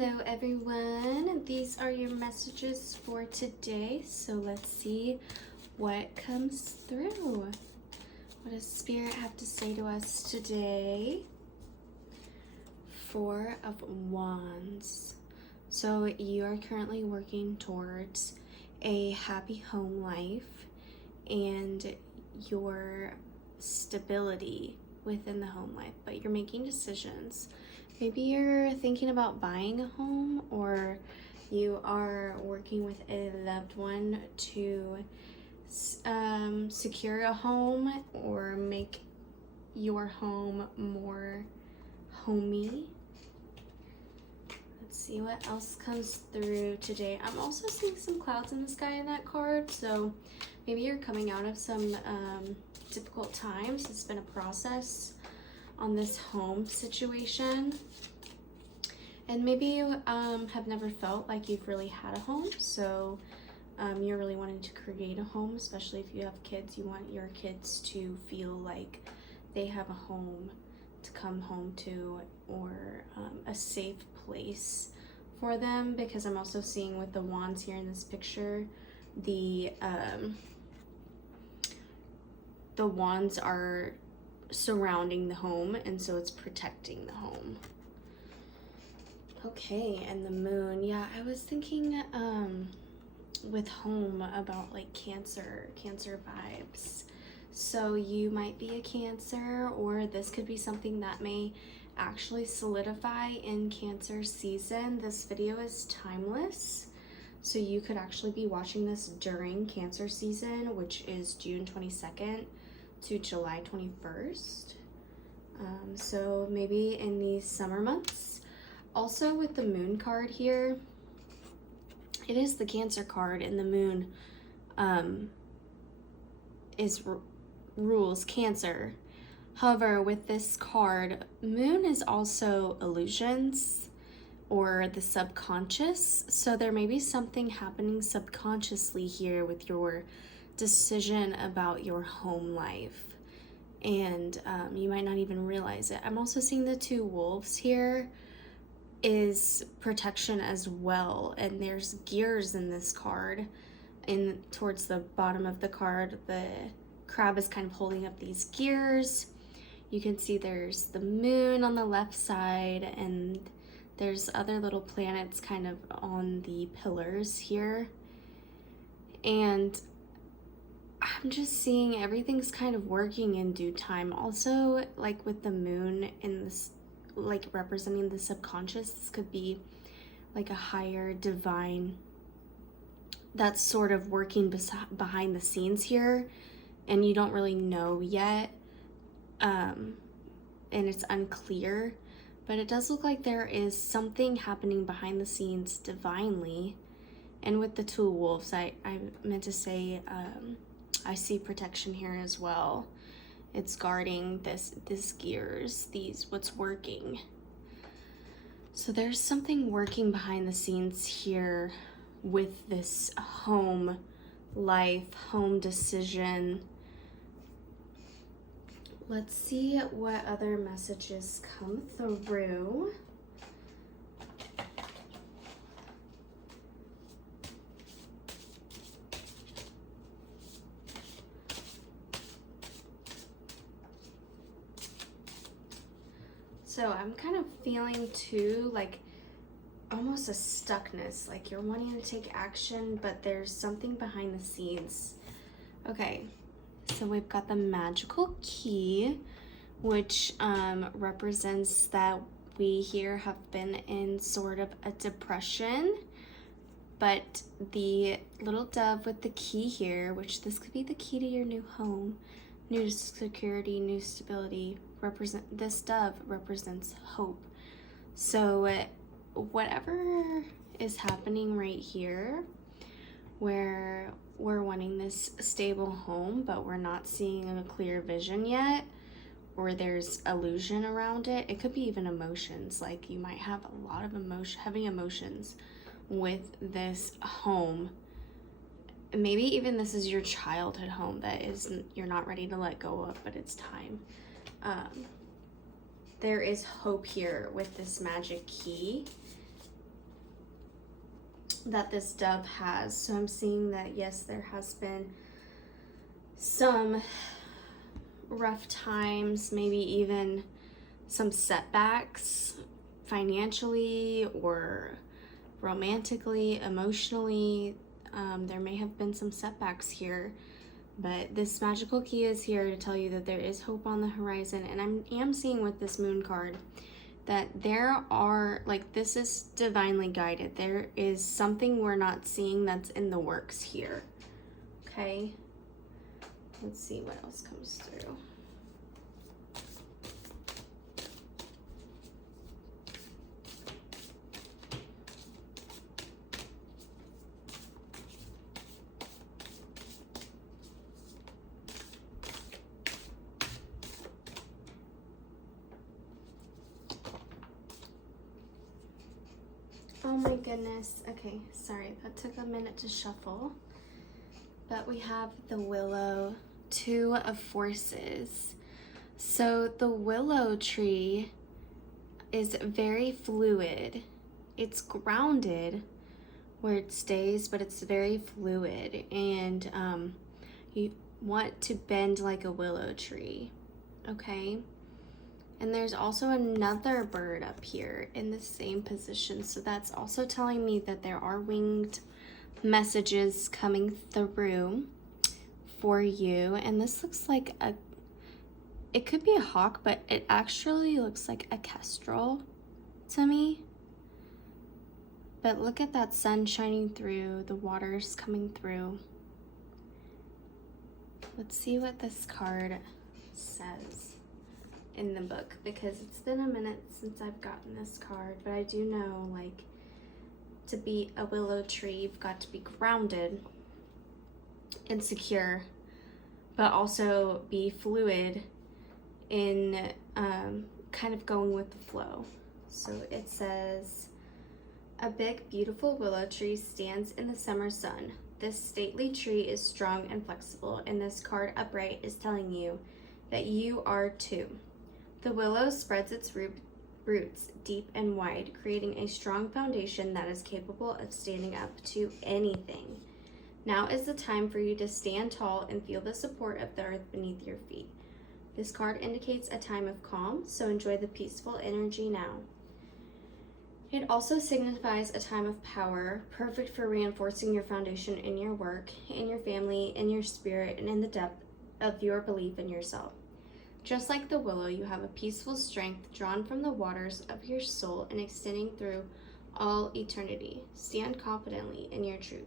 Hello everyone, these are your messages for today, so let's see what comes through. What does Spirit have to say to us today? Four of Wands. So you are currently working towards a happy home life and your stability within the home life, but you're making decisions. Maybe you're thinking about buying a home, or you are working with a loved one to secure a home or make your home more homey. Let's see what else comes through today. I'm also seeing some clouds in the sky in that card, so maybe you're coming out of some difficult times. It's been a process on this home situation, and maybe you have never felt like you've really had a home, so you're really wanting to create a home. Especially if you have kids, you want your kids to feel like they have a home to come home to, or a safe place for them, because I'm also seeing with the wands here in this picture, the wands are surrounding the home, and so it's protecting the home. Okay, and the moon. Yeah, I was thinking with home about like cancer vibes. So you might be a Cancer, or this could be something that may actually solidify in Cancer season. This video is timeless, so you could actually be watching this during Cancer season, which is June 22nd to July 21st. So maybe in these summer months. Also with the moon card here, it is the Cancer card, and the moon rules Cancer. However, with this card, moon is also illusions or the subconscious. So there may be something happening subconsciously here with your decision about your home life, and you might not even realize it. I'm also seeing the two wolves here is protection as well, and there's gears in this card. In towards the bottom of the card, the crab is kind of holding up these gears. You can see there's the moon on the left side, and there's other little planets kind of on the pillars here. And I'm just seeing everything's kind of working in due time. Also, like with the moon in this, like representing the subconscious, this could be like a higher divine that's sort of working behind the scenes here, and you don't really know yet, and it's unclear, but it does look like there is something happening behind the scenes divinely. And with the two wolves, I meant to say, I see protection here as well. It's guarding this gears, what's working. So there's something working behind the scenes here with this home life, home decision. Let's see what other messages come through. So I'm kind of feeling too, like almost a stuckness, like you're wanting to take action, but there's something behind the scenes. Okay, so we've got the magical key, which represents that we here have been in sort of a depression, but the little dove with the key here, which this could be the key to your new home, new security, new stability, this dove represents hope. So whatever is happening right here, where we're wanting this stable home, but we're not seeing a clear vision yet, or there's illusion around it. It could be even emotions, like you might have a lot of heavy emotions with this home. Maybe even this is your childhood home that you're not ready to let go of, but it's time. There is hope here with this magic key, that this dove has. So I'm seeing that, yes, there has been some rough times, maybe even some setbacks financially or romantically, emotionally. There may have been some setbacks here, but this magical key is here to tell you that there is hope on the horizon. And I am seeing with this moon card that there are, like, this is divinely guided. There is something we're not seeing that's in the works here. Okay, let's see what else comes through. Oh my goodness. Okay, sorry, that took a minute to shuffle. But we have the Willow, Two of Forces. So the willow tree is very fluid. It's grounded where it stays, but it's very fluid. And you want to bend like a willow tree, okay? And there's also another bird up here in the same position. So that's also telling me that there are winged messages coming through for you. And this looks like it could be a hawk, but it actually looks like a kestrel to me. But look at that sun shining through, the water's coming through. Let's see what this card says in the book, because it's been a minute since I've gotten this card, but I do know, like, to be a willow tree, you've got to be grounded and secure, but also be fluid in kind of going with the flow. So it says, a big, beautiful willow tree stands in the summer sun. This stately tree is strong and flexible, and this card upright is telling you that you are too. The willow spreads its roots deep and wide, creating a strong foundation that is capable of standing up to anything. Now is the time for you to stand tall and feel the support of the earth beneath your feet. This card indicates a time of calm, so enjoy the peaceful energy now. It also signifies a time of power, perfect for reinforcing your foundation in your work, in your family, in your spirit, and in the depth of your belief in yourself. Just like the willow, you have a peaceful strength drawn from the waters of your soul and extending through all eternity. Stand confidently in your truth.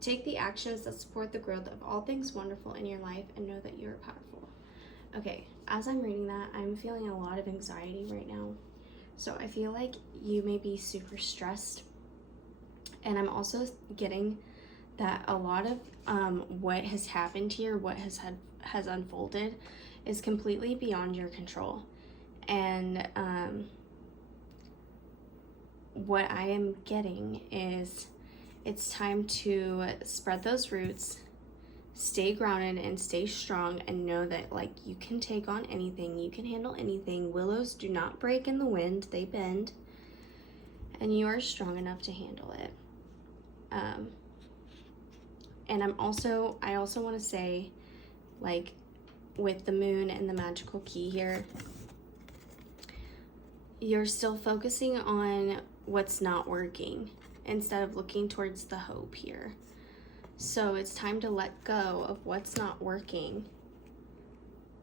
Take the actions that support the growth of all things wonderful in your life and know that you are powerful. Okay, as I'm reading that, I'm feeling a lot of anxiety right now. So I feel like you may be super stressed. And I'm also getting that a lot of what has happened here, what has unfolded, is completely beyond your control. And what I am getting is it's time to spread those roots, stay grounded and stay strong, and know that, like, you can take on anything, you can handle anything. Willows do not break in the wind, they bend, and you are strong enough to handle it. And I also want to say, like, with the moon and the magical key here, you're still focusing on what's not working instead of looking towards the hope here. So it's time to let go of what's not working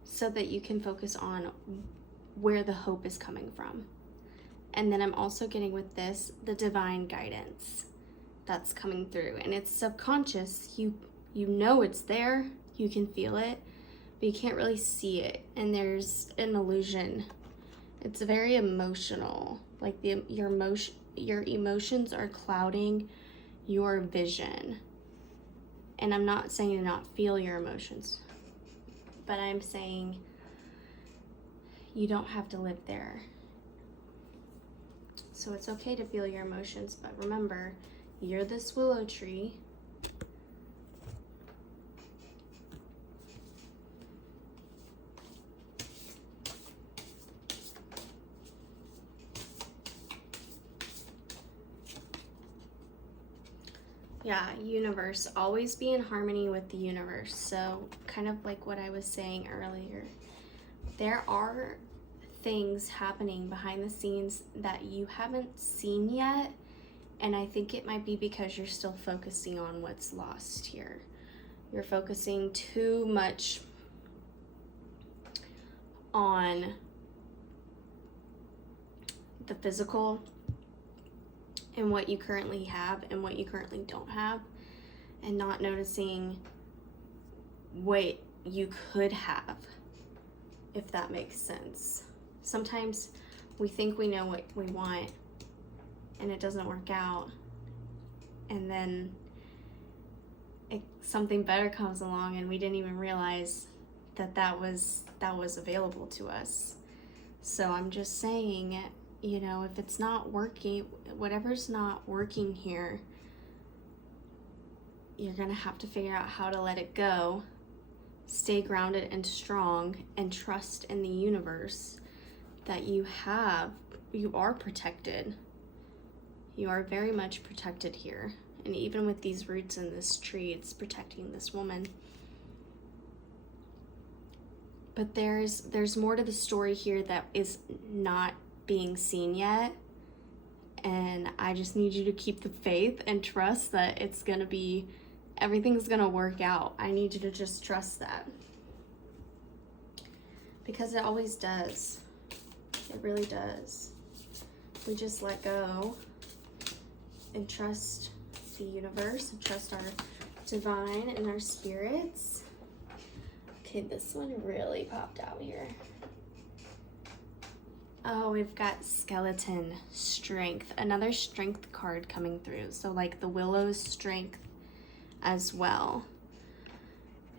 so that you can focus on where the hope is coming from. And then I'm also getting with this, the divine guidance that's coming through. And it's subconscious. You know it's there. You can feel it, but you can't really see it. And there's an illusion. It's very emotional. Like your emotions are clouding your vision. And I'm not saying to not feel your emotions, but I'm saying you don't have to live there. So it's okay to feel your emotions, but remember, you're this willow tree. Yeah, universe. Always be in harmony with the universe. So, kind of like what I was saying earlier, there are things happening behind the scenes that you haven't seen yet. And I think it might be because you're still focusing on what's lost here. You're focusing too much on the physical and what you currently have and what you currently don't have, and not noticing what you could have, if that makes sense. Sometimes we think we know what we want and it doesn't work out, and then something better comes along and we didn't even realize that was available to us. So I'm just saying, if it's not working, whatever's not working here, you're gonna have to figure out how to let it go, stay grounded and strong, and trust in the universe that you are protected. You are very much protected here. And even with these roots in this tree, it's protecting this woman. But there's more to the story here that is not being seen yet. And I just need you to keep the faith and trust that everything's gonna work out. I need you to just trust that. Because it always does. It really does. We just let go and trust the universe and trust our divine and our spirits. Okay, this one really popped out here. Oh, we've got skeleton, strength, another strength card coming through. So like the willow's strength as well.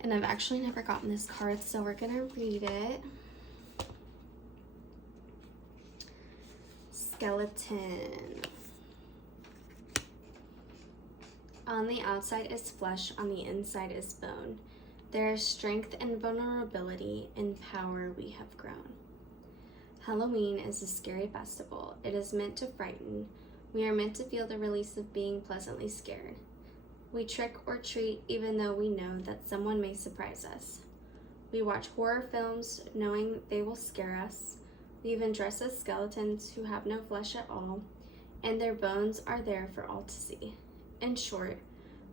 And I've actually never gotten this card, so we're gonna read it. Skeleton. On the outside is flesh, on the inside is bone. There is strength and vulnerability, in power we have grown. Halloween is a scary festival. It is meant to frighten. We are meant to feel the release of being pleasantly scared. We trick or treat even though we know that someone may surprise us. We watch horror films knowing they will scare us. We even dress as skeletons who have no flesh at all, and their bones are there for all to see. In short,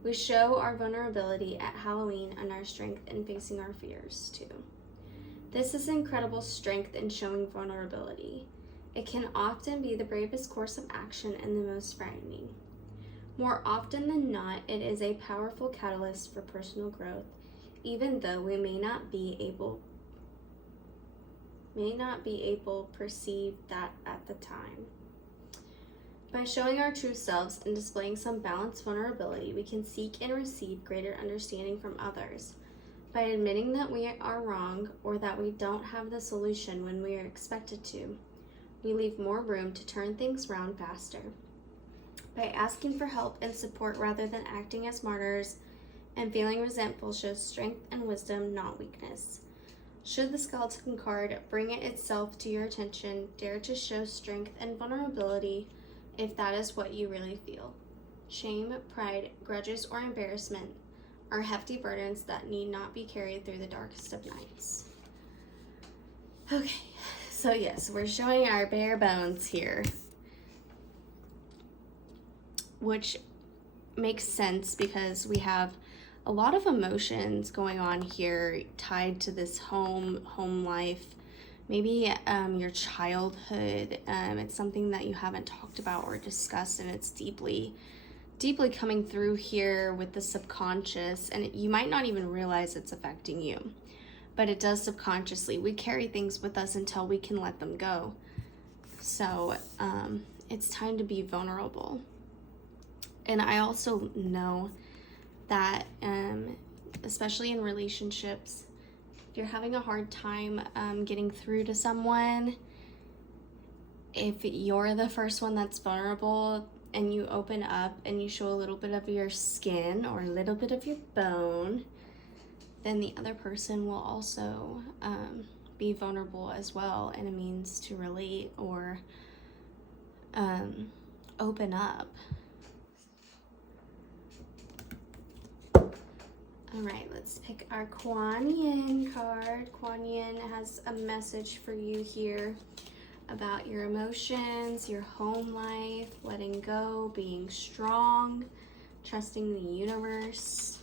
we show our vulnerability at Halloween and our strength in facing our fears too. This is incredible strength in showing vulnerability. It can often be the bravest course of action and the most frightening. More often than not, it is a powerful catalyst for personal growth, even though we may not be able perceive that at the time. By showing our true selves and displaying some balanced vulnerability, we can seek and receive greater understanding from others. By admitting that we are wrong or that we don't have the solution when we are expected to, we leave more room to turn things around faster. By asking for help and support rather than acting as martyrs and feeling resentful shows strength and wisdom, not weakness. Should the skeleton card bring it itself to your attention, dare to show strength and vulnerability if that is what you really feel. Shame, pride, grudges, or embarrassment are hefty burdens that need not be carried through the darkest of nights. Okay, so yes, we're showing our bare bones here, which makes sense because we have a lot of emotions going on here tied to this home life. Maybe your childhood, it's something that you haven't talked about or discussed, and it's deeply coming through here with the subconscious, and you might not even realize it's affecting you, but it does subconsciously. We carry things with us until we can let them go. So it's time to be vulnerable. And I also know that, especially in relationships, if you're having a hard time getting through to someone, if you're the first one that's vulnerable and you open up and you show a little bit of your skin or a little bit of your bone, then the other person will also be vulnerable as well, and a means to relate or open up. All right, let's pick our Kuan Yin card. Kuan Yin has a message for you here about your emotions, your home life, letting go, being strong, trusting the universe.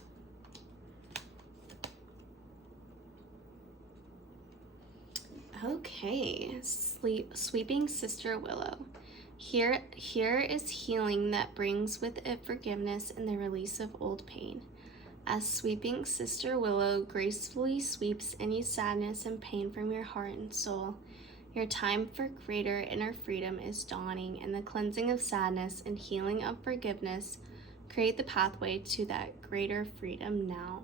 Okay, sweeping Sister Willow. Here is healing that brings with it forgiveness and the release of old pain. As sweeping Sister Willow gracefully sweeps any sadness and pain from your heart and soul, your time for greater inner freedom is dawning, and the cleansing of sadness and healing of forgiveness create the pathway to that greater freedom now.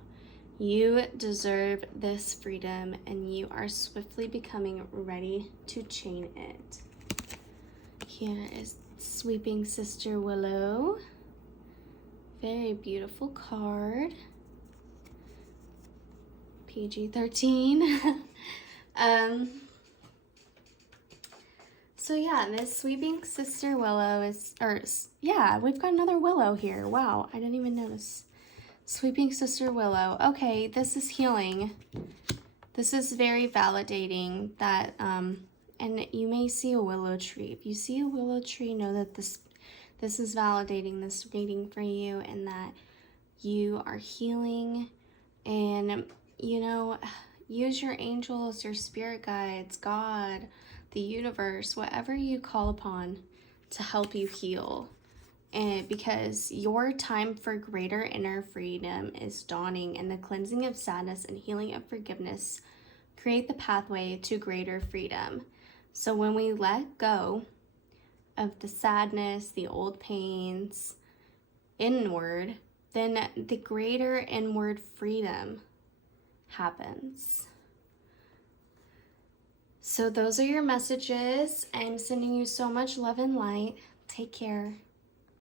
You deserve this freedom, and you are swiftly becoming ready to chain it. Here is Sweeping Sister Willow. Very beautiful card. PG-13. So yeah, this Sweeping Sister Willow is, we've got another willow here. Wow, I didn't even notice. Sweeping Sister Willow. Okay, this is healing. This is very validating that, and you may see a willow tree. If you see a willow tree, know that this is validating this reading for you, and that you are healing, and, you know, use your angels, your spirit guides, God, the universe, whatever you call upon to help you heal. And because your time for greater inner freedom is dawning, and the cleansing of sadness and healing of forgiveness create the pathway to greater freedom. So when we let go of the sadness, the old pains inward, then the greater inward freedom happens. So those are your messages. I'm sending you so much love and light. Take care.